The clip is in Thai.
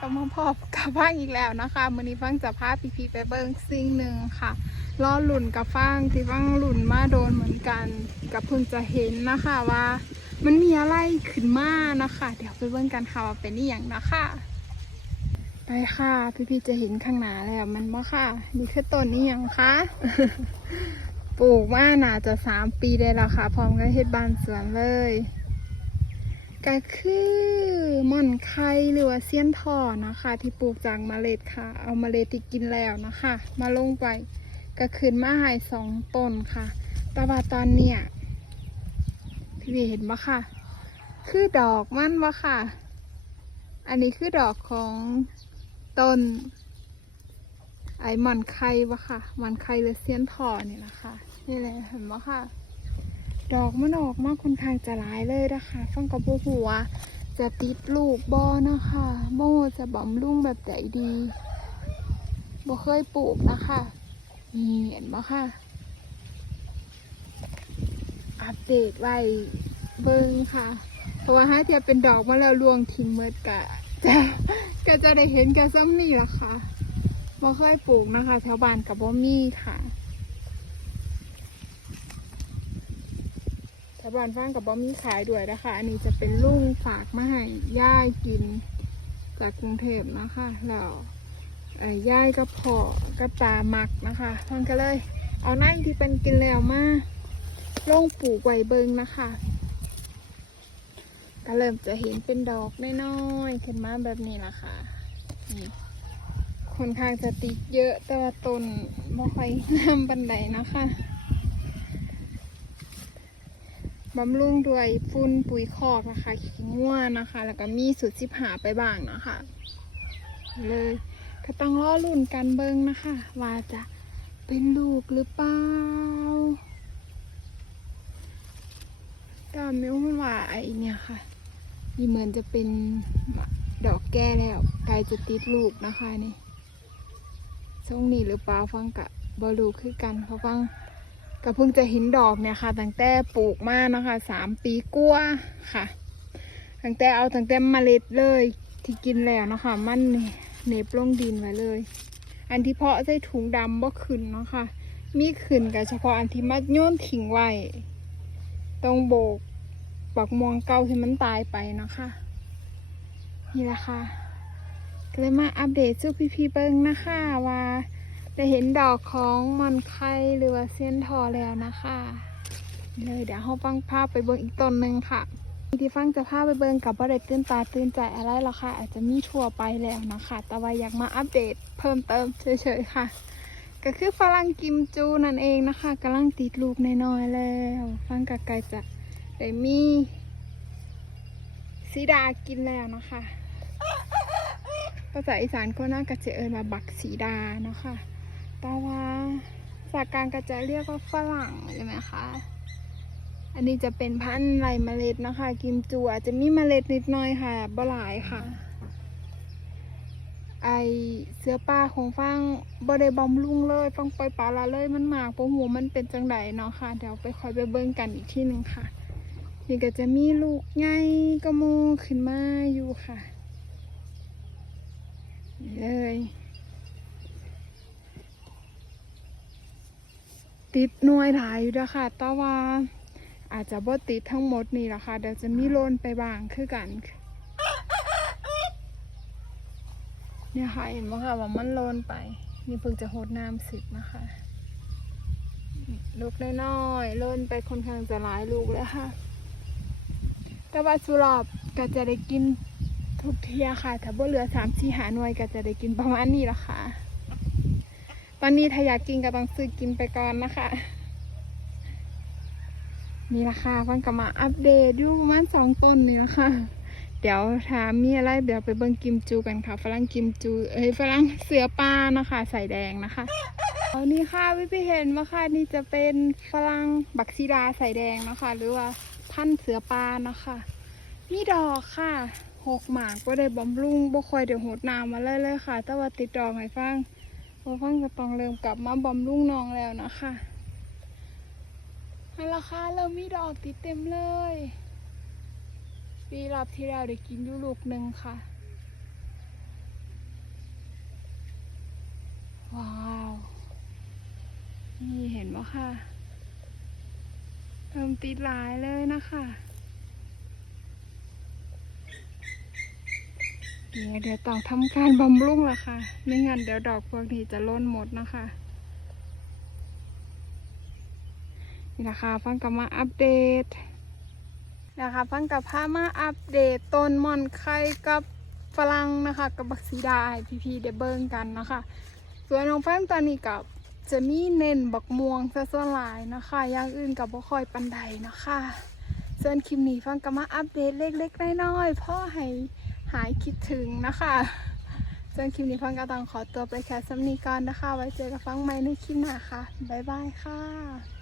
ก็มาพบกับฟังอีกแล้วนะคะมือนี้ฟังจะพาพีพีไปเบิ่งสิ่งหนึ่งค่ะรอหลุ่นกับฟังที่ฟังหลุ่นมาโดนเหมือนกันกับเพิ่งจะเห็นนะคะว่า มันมีอะไรขึ้นมานะคะ เดี๋ยวไปเบิ่งกันค่ะว่าเป็นนี่อย่างนะคะไปค่ะ พี่พีจะเห็นข้างหน้าแล้วมันบ่ค่ะ นี่คือต้นนี้ยังคะปลูกมาน่าจะสามปีได้แล้วค่ะ พร้อมกับเฮ็ดบานสวนเลย ก็คือม่อนไข่หรือว่าเสี้ยนทอนะคะ ที่ปลูกจากเมล็ดค่ะ เอาเมล็ดที่กินแล้วนะคะ มาลงไปก็ขึ้นมาหายสองต้นค่ะ แต่ว่าตอนเนี้ยพี่วีเห็นปะค่ะ คือดอกมันปะค่ะ อันนี้คือดอกของต้น ไอ้หมันไข่ปะค่ะหมันไข่หรือเสี้ยนทอนี่นะคะนี่เลยเห็นปะค่ะ ดอกมันออกมากค่อนข้างจะหลายเลยนะคะฟังกับโบหัว จะติดลูกบอนะคะโมจะบำรุงแบบใจดีบ่เคยปลูกนะคะนี่เห็นปะค่ะ อัปเดตไว้เบิ้งค่ะ เพราะว่าถ้าเทียเป็นดอกมาแล้วรวงทิ้งเมื่อกะจะก็จะได้เห็นแกซ้ำนี่ละค่ะบ่เคยปลูกนะคะ แถวบ้านกับบ่มีค่ะาวบ้านฟังกับบอมีขายด้วยนะคะ อันนี้จะเป็นลุงฝากมาให้ย่ายกินจากกรุงเทพนะคะแล้วเอ่อย่ายก็พอก็ตาหมักนะคะฟังกันเลย เอาหนั่งที่เป็นกินแล้วมาลงปลูกไว้เบิงนะคะก็เริ่มจะเห็นเป็นดอกน้อยๆขึ้นมาแบบนี้ละค่ะนี่ค่อนข้างจะติดเยอะแต่ว่าต้นไม่ค่อยงามบันไดนะคะ บำรุงด้วยฟุ้นปุ๋ยคอกนะคะขี้ง่วนนะคะ แล้วก็มีสุดสิบหาไปบ้างนะคะ เลยก็ต้องรอรุ่นกันเบิ้งนะคะ ว่าจะเป็นลูกหรือเปล่าก็ไม่รู้ว่าไอเนี่ยค่ะนี่เหมือนจะเป็นดอกแก้แล้วกล้จะติดลูกนะคะนี่ทรงนี้หรือเปล่าฟังกับบอลูกคือกันเพราะฟัง ก็เพิ่งจะเห็นดอกเนี่ยค่ะ ตั้งแต่ปลูกมานะคะสามปีกว่าค่ะ ตั้งแต่เอาตั้งแต่เมล็ดเลยที่กินแล้วนะคะมันเน็บลงดินไว้เลย อันที่เพาะใส่ถุงดำบ่ขึ้นเนาะค่ะ มีขึ้นกับเฉพาะอันที่มัดโยนทิ้งไว้ต้องโบกปักมวงเก่าที่มันตายไปนะคะ นี่แหละค่ะก็เลยมาอัปเดตสู่พี่ๆเบิ้งนะคะว่า ได้เห็นดอกของมันไข่หรือว่าเส้นทอแล้วนะคะ เลยเดี๋ยวเราฟังภาพไปเบิ่งอีกต้นหนึ่งค่ะที่ฟังจะพาไปเบิ่งกับว่าได้ตื่นตาตื่นใจอะไรหรอกค่ะ อาจจะมีทั่วไปแล้วนะคะ แต่ว่าอยากมาอัปเดตเพิ่มเติมเฉยๆค่ะ ก็คือฝรั่งกิมจูนั่นเองนะคะกำลังติดลูกน้อยๆแล้วฟังกับไกจะได้มีสีดากินแล้วนะคะภาษาอีสานก็น่าจะเอิญมาบักสีดาเนาะค่ะ แต่ว่าจากการก็จะเรียกว่าฝรั่งใช่ไหมคะ อันนี้จะเป็นพันธุ์ไรเมล็ดนะคะ กิมจูอาจจะมีเมล็ดนิดหน่อยค่ะบ่หลายค่ะ ไอเสื้อป้าของฟังบ่ได้บำรุงเลยฟังปล่อยปลาละเลยมันมากเพราะหัวมันเป็นจังไดเนาะค่ะ เดี๋ยวไปคอยไปเบิ่งกันอีกที่หนึ่งค่ะนี่ก็จะมีลูกไงก็มูขึ้นมาอยู่ค่ะนี่เลย ติดหน่วยหลายอยู่นะคะแต่ว่าอาจจะบ่ติดทั้งหมดนี่แหละค่ะเดี๋ยวจะมีโลนไปบางคือกัน เนี่ยค่ะเห็นไหมคะว่ามันโลนไป นี่เพิ่งจะโหดน้ำสินะคะลูกน้อยๆโลนไปค่อนข้างจะหลายลูกแล้วค่ะ แต่ว่าสุรอบก็จะได้กินทุกเทียค่ะ ถ้าบ่เหลือสามสี่หาหน่วยก็จะได้กินประมาณนี้ละค่ะ ตอนนี้ถ้าอยากกินก็ต้องซื้อกินไปก่อนนะคะ นี่ละค่ะฟังกลับมาอัปเดตอยู่ประมาณสองต้นนี่นะคะเดี๋ยวถามีอะไรเดี๋ยวไปเบิ่งกิมจูกันค่ะฝรั่งกิมจูเอ้ยฝรั่งเสือปลานะคะใส่แดงนะคะเอานี่ค่ะพี่พี่เห็นว่าค่ะนี่จะเป็นฝรั่งบักซีดาใส่แดงนะคะ หรือว่าพันเสือปลานะคะมีดอกค่ะหกหมากก็ได้บำรุงบ่คอยเดี๋ยวหดน้ำมาเลยเลยค่ะ แต่ว่าติดดอกให้ฟัง เราฟังจะต้องเริ่มกลับมาบอมลุงน้องแล้วนะคะฮัลโหลค่ะเรามีดอกติดเต็มเลย ปีรอบที่แล้วได้กินยูลูกหนึ่งค่ะ ว้าว นี่เห็นไหมค่ะเริ่มติดหลายเลยนะคะ เดี๋ยวเดี๋ยวต้องทำการบำรุงละค่ะ ไม่งั้นเดี๋ยวดอกพวกนี้จะล้นหมดนะคะ นี่นะคะฟังกับมาอัปเดตนะคะฟังกับพามาอัปเดตต้นม่อนไข่กับฝรั่งนะคะกับบักซีดาให้พี่ๆได้เบิ่งกันนะคะส่วนของฟังตอนนี้กับจะมีเน้นบักม่วงซะส่วนหลายนะคะอย่างอื่นกับบ่ค่อยปันใดนะคะส่วนคลิปนี้ฟังก็มาอัปเดตเล็กๆน้อยๆพ่อให้ายคิดถึงนะคะส่วนคลิปนี้ฟังก็ต้องขอตัวไปแค่สำนีก่อนนะคะ ไว้เจอกับฟังใหม่ในคลิปหน้าค่ะ บ๊ายบายค่ะ